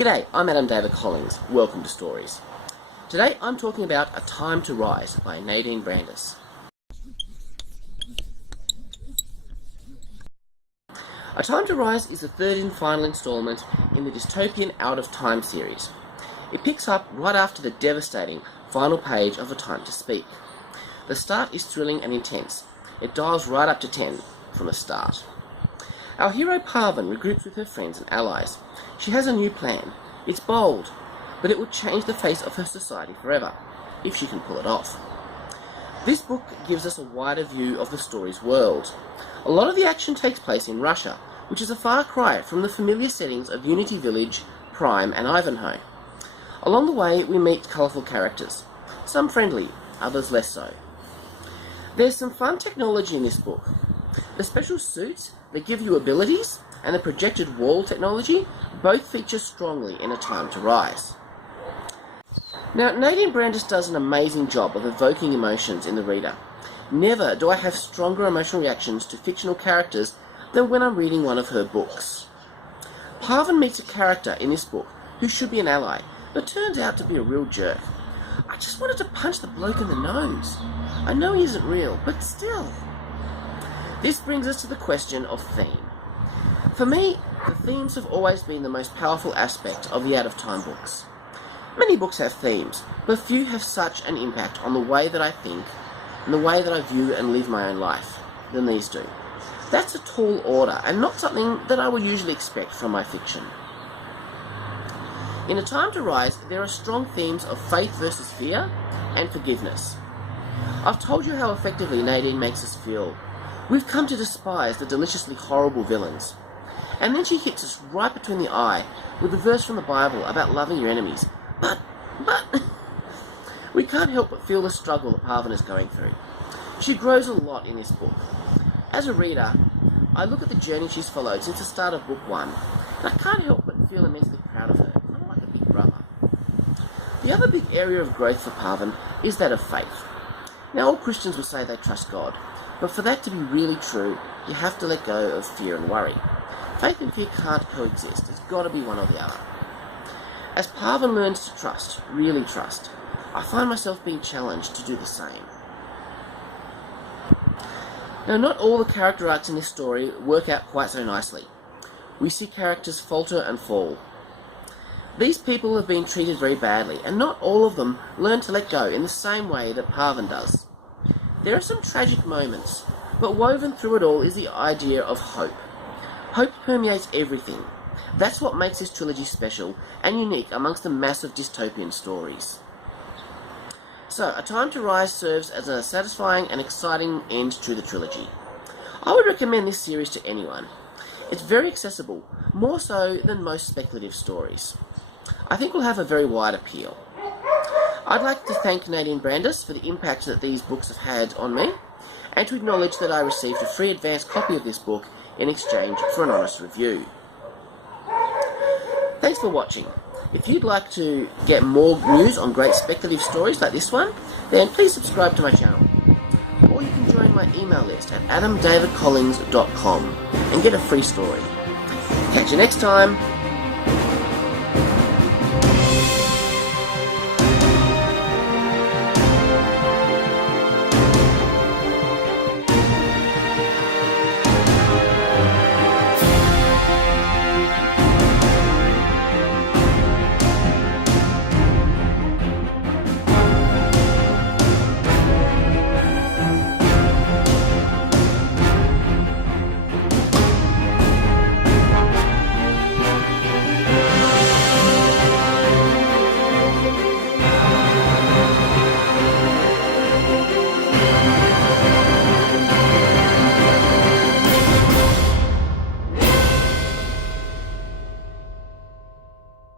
G'day, I'm Adam David Collins. Welcome to Stories. Today I'm talking about A Time to Rise by Nadine Brandes. A Time to Rise is the third and final instalment in the Dystopian Out of Time series. It picks up right after the devastating final page of A Time to Speak. The start is thrilling and intense. It dials right up to 10 from the start. Our hero Parvin regroups with her friends and allies. She has a new plan. It's bold, but it would change the face of her society forever, if she can pull it off. This book gives us a wider view of the story's world. A lot of the action takes place in Russia, which is a far cry from the familiar settings of Unity Village, Prime and Ivanhoe. Along the way we meet colourful characters, some friendly, others less so. There's some fun technology in this book. The special suits that give you abilities and the projected wall technology both feature strongly in A Time to Rise. Now, Nadine Brandes does an amazing job of evoking emotions in the reader. Never do I have stronger emotional reactions to fictional characters than when I'm reading one of her books. Parvin meets a character in this book who should be an ally, but turns out to be a real jerk. I just wanted to punch the bloke in the nose. I know he isn't real, but still. This brings us to the question of theme. For me, the themes have always been the most powerful aspect of the Out of Time books. Many books have themes, but few have such an impact on the way that I think and the way that I view and live my own life than these do. That's a tall order and not something that I would usually expect from my fiction. In A Time to Rise, there are strong themes of faith versus fear and forgiveness. I've told you how effectively Nadine makes us feel. We've come to despise the deliciously horrible villains. And then she hits us right between the eye with a verse from the Bible about loving your enemies. But, we can't help but feel the struggle that Parvin is going through. She grows a lot in this book. As a reader, I look at the journey she's followed since the start of book 1, and I can't help but feel immensely proud of her, kind of like a big brother. The other big area of growth for Parvin is that of faith. Now, all Christians will say they trust God, but for that to be really true, you have to let go of fear and worry. Faith and fear can't coexist. It's got to be one or the other. As Parvin learns to trust, really trust, I find myself being challenged to do the same. Now, not all the character arcs in this story work out quite so nicely. We see characters falter and fall. These people have been treated very badly, and not all of them learn to let go in the same way that Parvin does. There are some tragic moments, but woven through it all is the idea of hope. Hope permeates everything. That's what makes this trilogy special and unique amongst the massive dystopian stories. So, A Time to Rise serves as a satisfying and exciting end to the trilogy. I would recommend this series to anyone. It's very accessible, more so than most speculative stories. I think will have a very wide appeal. I'd like to thank Nadine Brandes for the impact that these books have had on me, and to acknowledge that I received a free advance copy of this book in exchange for an honest review. Thanks for watching. If you'd like to get more news on great speculative stories like this one, then please subscribe to my channel. Or you can join my email list at adamdavidcollins.com and get a free story. Catch you next time.